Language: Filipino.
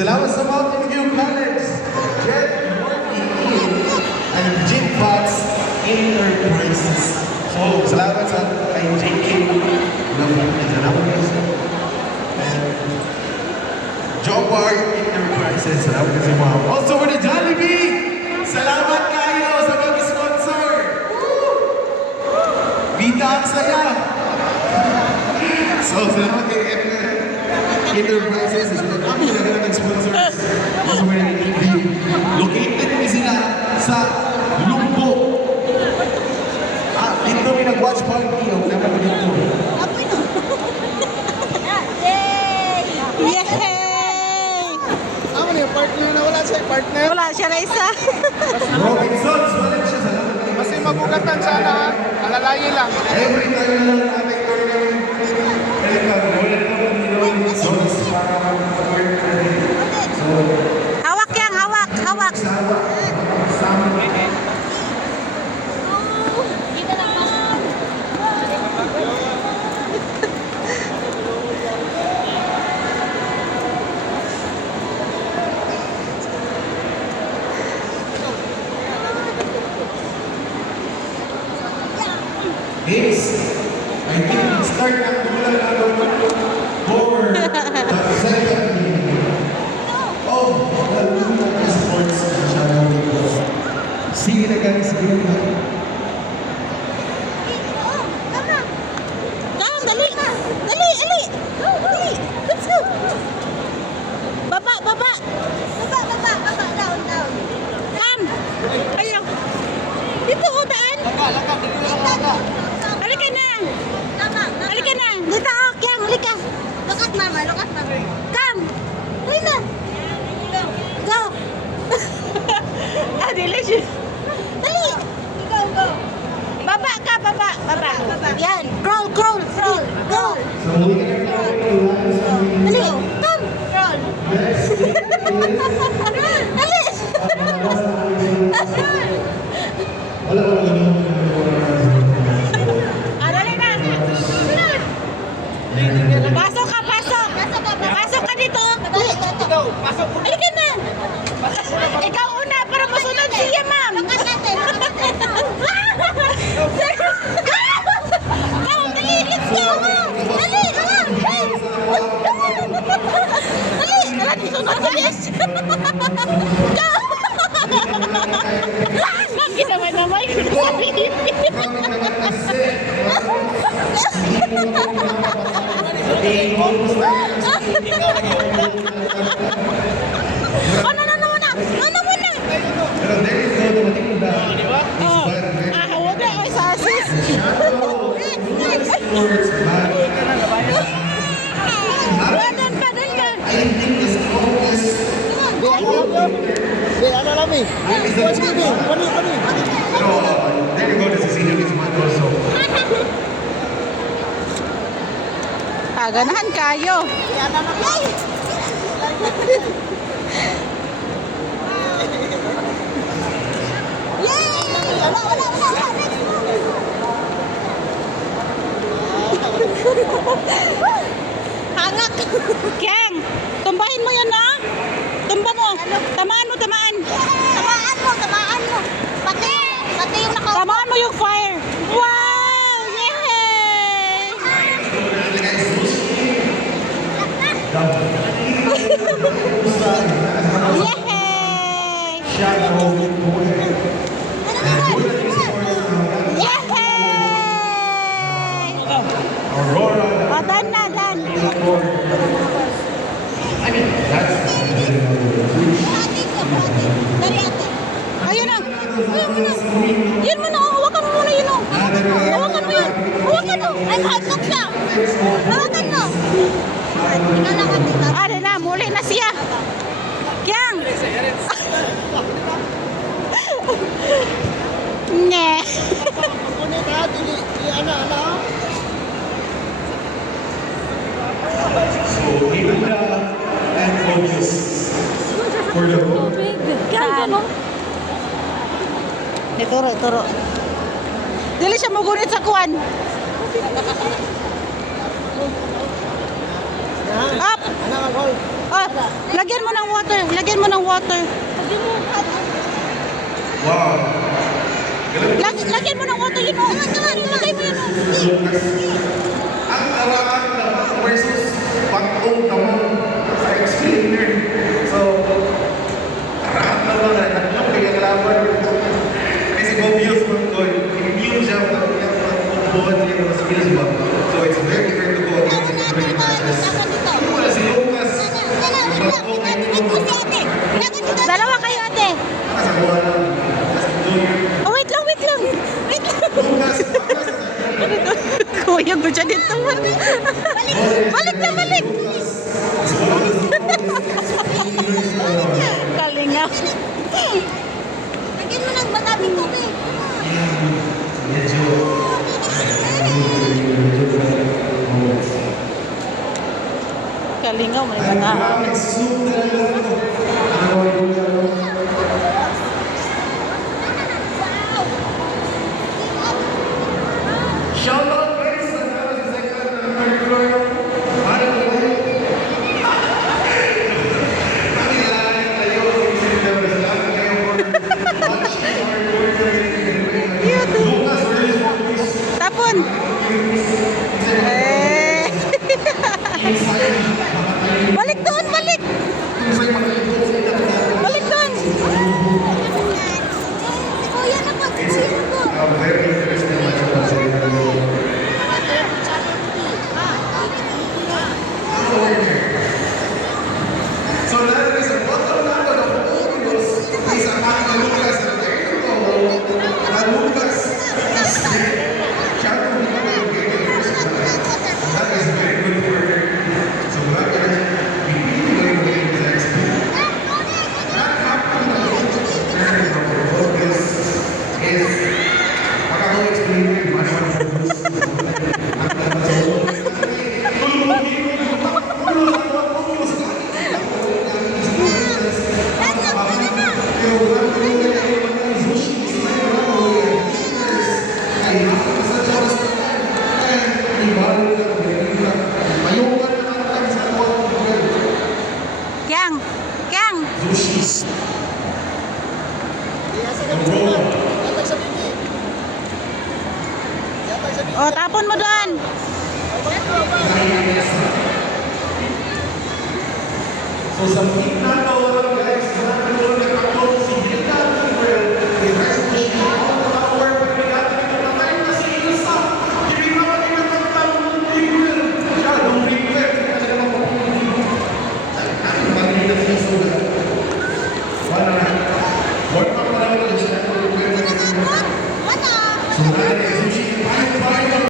salamat sa Mountain View College, Jet Morty and Jim Fox Enterprises. So, salamat sa kay JK. Salamat sa Jobbar Enterprises. Salamat kasi mga. Also for the Jollibee! Salamat kayo sa mag-sponsor! Vita ang saya! So, salamat kay Enterprises. Salamat kami na nag-sponsors. Also for the TV. Located kami sila sa Lumbo. Dito may nag-watch party. Huwag naman mo dito. Partner na wala siya, partner. Wala siya na isa. Robinsons, wala siya sa lahat. Kasi mabugatan sana, alalayi lang. Every time na lang natin tournament, Robinsons para mag-work. Hawak yan, hawak, hawak. Yes, I think we start ang bulan na for the second game of the Luna Sports Channel. Sige na guys, sige na. Dali, dali, dali. Dali, let's go. Baba, baba. Baba, down. Come. Ayaw. Dito, daan. Laka, dito lang laka. Halika na. Halika na. Dito, Kyang, halika. Look at mama. Come. Halika na. Go. Dili siya. Dali. Go. Baba ka, baba. Yan. Crawl. Go. So we are going to run Dali. Come. Crawl. Dali. wala ko ganun. Dali na. Pasok ka. Pasok ka dito. Ikaw, pasok mo. Halika na. Ikaw una para masunod siya, ma'am. Dali, let's go. Dali, dali, sunod ka, yes. Go. Lagi naman. Ano muna? Pero there is no dumating mo na. Huwag na ako sa asis. Sports band. Doon ka. I think the strongest Ano lang eh. Pani. pero there you go, this is senior is man also. Ganahan kayo. Hangak. Keng, tumbahin mo yan na. Tumba mo. Tamaan mo. Tamaan mo. Pati yung Tamaan mo yung fire. Wow! Yay! Yay! Yay! Aurora. Oh, dan. I mean, that's Ayun na. Yun mo na. Hawakan mo muna yun. Hawakan mo yun. Hawakan mo. Ay, hotdog siya. Hawakan mo. Ano na, muli na siya. Kyang. Ne. Kunit ha, dili. Ano. so Himanda and focus for the goal. Kyang, ano? Turo. Dili siya magunit sa kuwan. Yan. Up. Ano ang goal? Oh, lagyan mo ng water. Lagyan mo ng water. Wow. Lagyan mo ng water yun. Oh, lagay mo yun. Ang karaan naman versus pag-ong naman sa explainer. So, karaan naman na tatlong pinaglaban. Kasi obvious mo doon. Immune siya pag-buhat niya sa skills ba. So, it's very different to go against the different matches. Ano wala si Lucas? Dalawa kayo, ate. Nasa buha lang. Kasi junior. Oh, wait lang. Wait lang. Lucas, Kuya ko siya dito. Balik na, balik. Kalinga. Lagyan mo ng madaming tubig. medyo Kalinga, may mga. nag-zoom talaga ito. Shout out guys sa second and third floor. Ano po? Nakilala tayo. Lucas, where is focus? Tapon. Eh. Balik doon, balik. Balik doon. Si Kuya na po. Sino po? Very interesting match po sa So that is a bottom number of Oculus is a Lucas and Lucas is siya ang that is very good for her. So that is going to be the next that happened to Focus is what I will explain in my Kyang. Kyang. Yatag sa bibi. Yatag sa bibi. Oh, tapon mo doon. So sa gitna daw